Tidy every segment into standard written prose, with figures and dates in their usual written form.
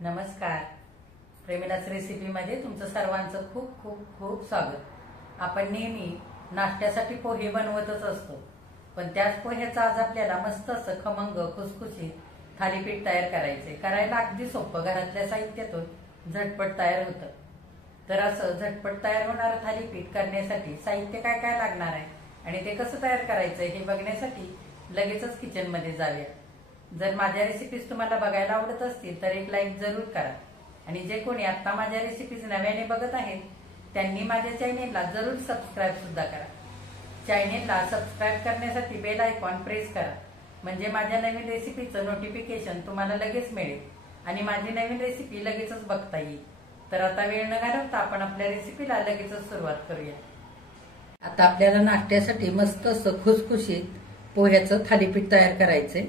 नमस्कार. प्रेमिलाच रेसिपीमध्ये तुमचं सर्वांचं खूप खूप खूप स्वागत. आपण नेहमी नाश्त्यासाठी पोहे बनवतच असतो, पण त्याच पोह्याचं आज आपल्याला मस्त असं खमंग खुसखुशीत थालीपीठ तयार करायचे. करायला अगदी सोपं, घरातल्या साहित्यातून झटपट तयार होतं. तर असं झटपट तयार होणारं थालीपीठ करण्यासाठी साहित्य काय काय लागणार आहे आणि ते कसं तयार करायचंय हे बघण्यासाठी लगेचच किचनमध्ये जाऊया. जर माझ्या रेसिपीज तुम्हाला बघायला आवडत असतील तर एक लाईक जरूर करा आणि जे कोणी आता माझ्या रेसिपीज नव्याने बघत आहेत त्यांनी माझ्या चॅनेलला जरूर सबस्क्राईब सुद्धा करा. चॅनेलला सबस्क्राईब करण्यासाठी बेल आयकॉन प्रेस करा, म्हणजे माझ्या नवीन रेसिपीचं नोटिफिकेशन तुम्हाला लगेच मिळेल आणि माझी नवीन रेसिपी लगेचच बघता येईल. तर आता वेळ न घालवता आपण आपल्या रेसिपीला लगेचच सुरुवात करूया. आता आपल्याला नाश्त्यासाठी मस्त असं खुसखुशीत पोह्याचं थालीपीठ तयार करायचंय.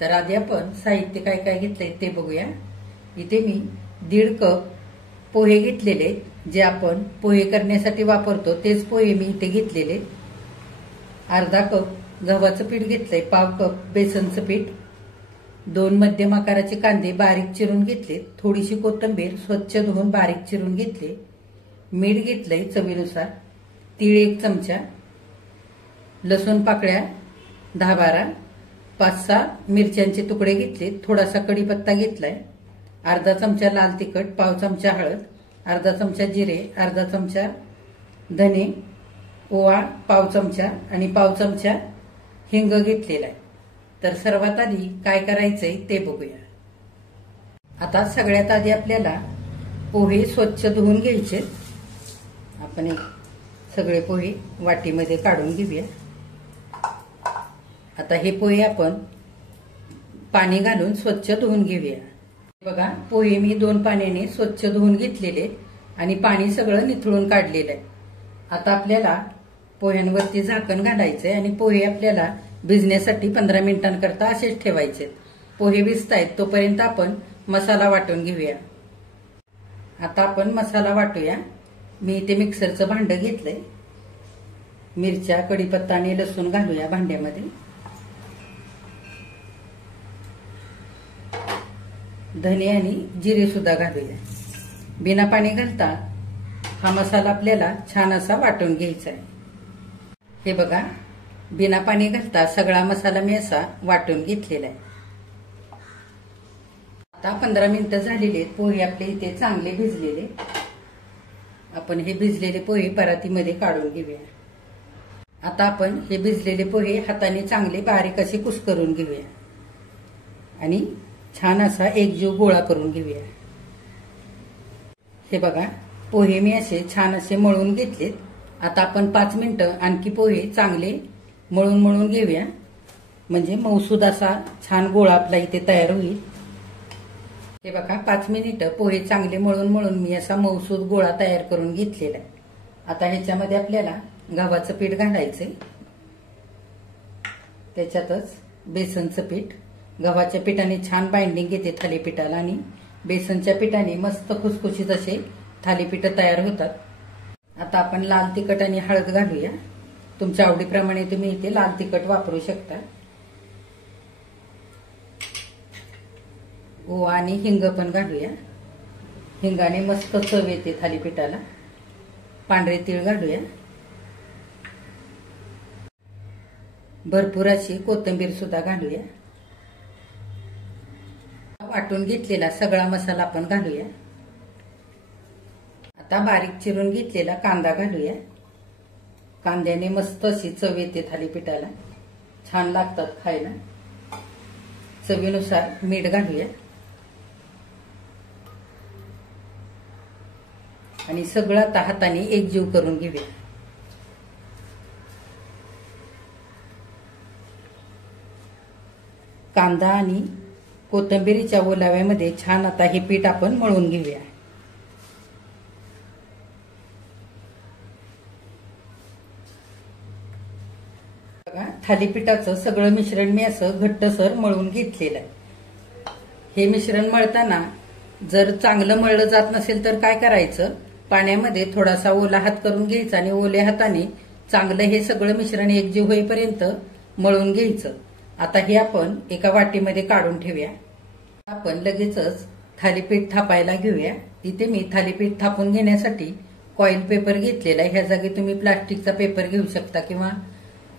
तर आधी आपण साहित्य काय काय घेतलंय ते बघूया. इथे मी 1.5 कप पोहे घेतलेले, जे आपण पोहे करण्यासाठी वापरतो तेच पोहे मी इथे घेतलेले. अर्धा कप गव्हाचं पीठ घेतलंय, पाव कप बेसनचं पीठ, 2 मध्यम आकाराचे कांदे बारीक चिरून घेतले, थोडीशी कोथिंबीर स्वच्छ धुवून बारीक चिरून घेतले, मीठ घेतलंय चवीनुसार, तीळ 1 चमचा, लसूण पाकळ्या 10-12, 5-6 मिरच्यांचे तुकडे घेतले, थोडासा कढीपत्ता घेतलाय, अर्धा चमचा लाल तिखट, पाव चमचा हळद, अर्धा चमचा जिरे, अर्धा चमचा धने, ओवा पाव चमचा आणि पाव चमचा हिंग घेतलेला आहे. तर सर्वात आधी काय करायचंय ते बघूया. आता सगळ्यात आधी आपल्याला पोहे स्वच्छ धुवून घ्यायचे. आपण सगळे पोहे वाटीमध्ये काढून घेऊया. आता हे पोहे आपण पाणी घालून स्वच्छ धुवून घेऊया. बघा, पोहे मी 2 पाण्याने स्वच्छ धुवून घेतलेले आणि पाणी सगळं निथळून काढलेलं आहे. आता आपल्याला पोह्यांवरती झाकण घालायचंय आणि पोहे आपल्याला भिजण्यासाठी 15 मिनिटांकरता असेच ठेवायचे. पोहे भिजतायत तोपर्यंत आपण मसाला वाटून घेऊया. आता आपण मसाला वाटूया. मी इथे मिक्सरचं भांडं घेतलंय. मिरच्या, कढीपत्ता आणि लसूण घालूया भांड्यामध्ये. धने आणि जिरे सुद्धा घालूया. बिना पाणी घालता हा मसाला आपल्याला छान असा वाटून घ्यायचा आहे. हे बघा, बिना पाणी घालता सगळा मसाला मी असा वाटून घेतलेला आहे. आता 15 मिनिटं झालेले आहेत. पोहे आपले इथे चांगले भिजलेले. आपण हे भिजलेले पोहे परातीमध्ये काढून घेऊया. आता आपण हे भिजलेले पोहे हाताने चांगले बारीक असे कुस्करून घेऊया आणि छान असा एकजीव गोळा करून घेऊया. हे बघा, पोहे मी असे छान असे मळून घेतलेत. आता आपण 5 मिनिटं आणखी पोहे चांगले मळून घेऊया, म्हणजे मऊसूद असा छान गोळा आपला इथे तयार होईल. हे बघा, 5 मिनिटं पोहे चांगले मळून मी असा मऊसूद गोळा तयार करून घेतलेला आहे. आता ह्याच्यामध्ये आपल्याला गव्हाचं पीठ घालायचंय, त्याच्यातच बेसनचं पीठ. गव्हाच्या पिठाने छान बाइंडिंग येते थालीपीठाला आणि बेसनच्या पिठाने मस्त खुसखुशीत असे थालीपीठ तयार होतात. आता आपण लाल तिखट आणि हळद घालूया. तुमच्या आवडीप्रमाणे तुम्ही इथे लाल तिखट वापरू शकता. ओवा आणि हिंग पण घालूया. हिंगाने मस्त चव येते थालीपीठाला. पांढरे तीळ घालूया. भरपूर अशी कोथिंबीर सुद्धा घालूया. वाटून घेतलेला सगळा मसाला आपण घालूया. आता बारीक चिरून घेतलेला कांदा घालूया. कांद्याने मस्त अशी चव येते थालीपीठाला, छान लागतात खायला. चवीनुसार मीठ घालूया आणि सगळं आता हाताने एकजीव करून घेऊया. कांदा आणि कोथिंबीरीच्या ओलाव्यामध्ये छान आता हे पीठ आपण मळून घेऊया. बघा, थालीपीठाचं सगळं मिश्रण मी असं घट्टसर मळून घेतलेलं आहे. हे मिश्रण मळताना जर चांगलं मळलं जात नसेल तर काय करायचं, पाण्यामध्ये थोडासा ओला हात करून घ्यायचा आणि ओल्या हाताने चांगलं हे सगळं मिश्रण एकजीव होईपर्यंत मळून घ्यायचं. आता हे आपण एका वाटीमध्ये काढून ठेवूया. आपण लगेचच थालीपीठ थापायला घेऊया। इथे मी थालीपीठ थापून घेण्यासाठी कॉईल पेपर घेतलेला आहे। ह्या जागी तुम्ही प्लास्टिकचा पेपर घेऊ शकता किंवा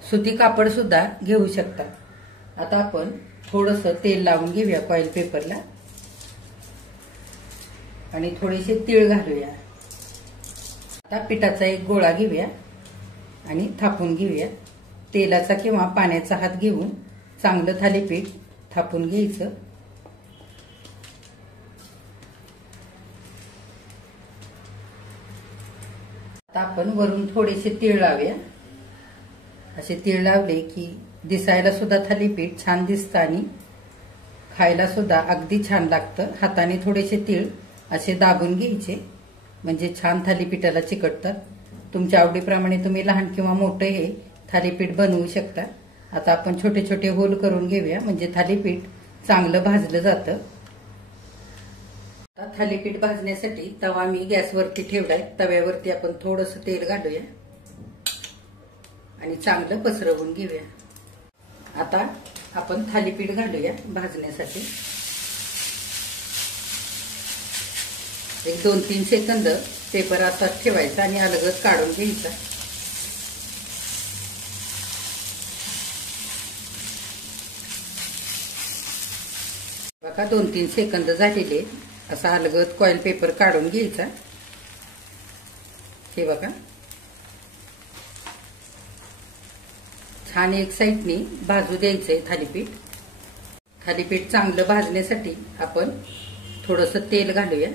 सुती कापड सुद्धा घेऊ शकता। आता आपण थोडंसं तेल लावून घेऊया कॉईल पेपरला आणि थोडेसे तीळ घालूया। आता पिठाचा एक गोळा घेऊया आणि थापून घेऊया। तेलाचा किंवा पाण्याचा हात घेऊन चांगलं थालीपीठ थापून घ्यायचं। आता आपण वरून थोडेसे तीळ लावूया। असे तीळ लावले की दिसायला सुद्धा थालीपीठ छान दिसतं आणि खायला सुद्धा अगदी छान लागतं। हाताने थोडेसे तीळ असे दाबून घ्यायचे म्हणजे छान थालीपीठाला चिकटतात। तुमच्या आवडीप्रमाणे तुम्ही लहान किंवा मोठे हे थालीपीठ बनवू शकता। आता आपण छोटे छोटे होल करून घेऊया म्हणजे थालीपीठ चांगलं भाजलं जातं। आता थालीपीठ भाजण्यासाठी तवा मी गॅसवरती ठेवलाय। तव्यावरती आपण थोडंसं तेल घालूया आणि चांगलं पसरवून घेऊया। आता आपण थालीपीठ घालूया भाजण्यासाठी। एक 2-3 सेकंद पेपर असाच ठेवायचा आणि अलगद काढून घ्यायचा। बघा 2-3 सेकंद झालेले। असा अलगद कॉईल पेपर काढून घ्यायचा। हे बघा छान एक साईडने भाजू द्यायचंय थालीपीठ। थालीपीठ चांगलं भाजण्यासाठी आपण थोडंसं तेल घालूया।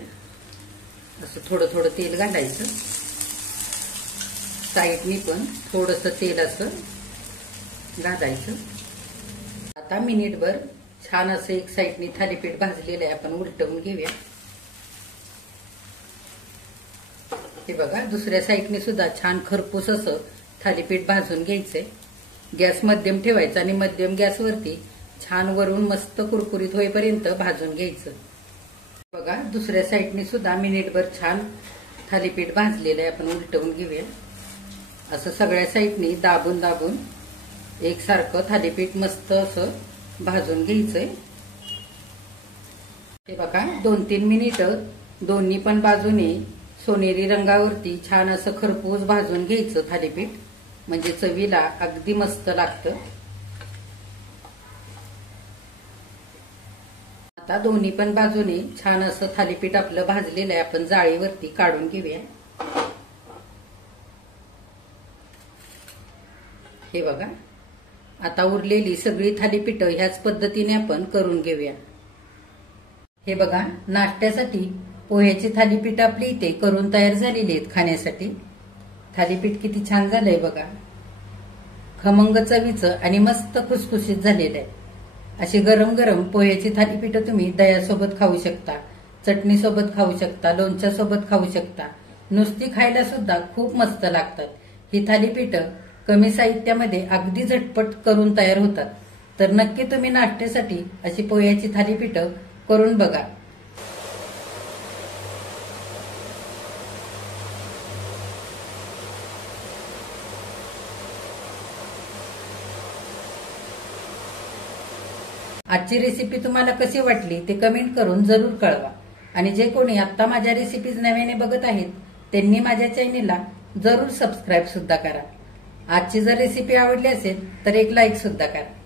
असं थोडं थोडं तेल घालायचं। साईडनी पण थोडंसं तेल असं घालायचं। आता मिनिटभर छान असं एक साईडनी थालीपीठ भाजलेलं आहे। आपण उलटवून घेऊया। हे बघा दुसऱ्या साईडने सुद्धा छान खरपूस असं थालीपीठ भाजून घ्यायचंय। गॅस मध्यम ठेवायचा आणि मध्यम गॅसवरती छान वरून मस्त कुरकुरीत होईपर्यंत भाजून घ्यायचं। बघा दुसऱ्या साईडने सुद्धा मिनिटभर छान थालीपीठ भाजलेलं आहे। आपण उलटवून घेऊया। असं सगळ्या साईडने दाबून दाबून एकसारखं थालीपीठ मस्त असं भाजून घ्यायचंय। हे बघा 2-3 मिनिटं दोन्ही पण बाजूने सोनेरी रंगावरती छान असं खरपूस भाजून घ्यायचं थालीपीठ म्हणजे चवीला अगदी मस्त लागतं। आता दोन्ही पण बाजूने छान असं थालीपीठ आपलं भाजलेलं आहे। आपण जाळीवरती काढून घेऊया। हे बघा आता उरलेली सगळी थालीपीठ ह्याच पद्धतीने आपण करून घेऊया। हे बघा नाश्त्यासाठी पोह्याची थालीपीठ आपली इथे करून तयार झालेली आहेत खाण्यासाठी। थालीपीठ किती छान झालंय बघा। खमंग चवीचं आणि मस्त खुसखुशीत झालेलं आहे। अशी गरम गरम पोह्याची थालीपीठ तुम्ही दह्यासोबत खाऊ शकता, चटणी सोबत खाऊ शकता, लोणच्या सोबत खाऊ शकता। नुसती खायला सुद्धा खूप मस्त लागतात। ही थालीपीठ कमी साहित्यामध्ये अगदी झटपट करून तयार होतात। तर नक्की तुम्ही नाश्त्यासाठी अशी पोह्याची थालीपीठ करून बघा। आजची रेसिपी तुम्हाला कशी वाटली ते कमेंट करून जरूर कळवा आणि जे कोणी आता माझ्या रेसिपीज नव्याने बघत आहेत त्यांनी माझ्या चॅनेलला जरूर सबस्क्राईब सुद्धा करा। आजची जर रेसिपी आवडली असेल तर एक लाईक सुद्धा करा।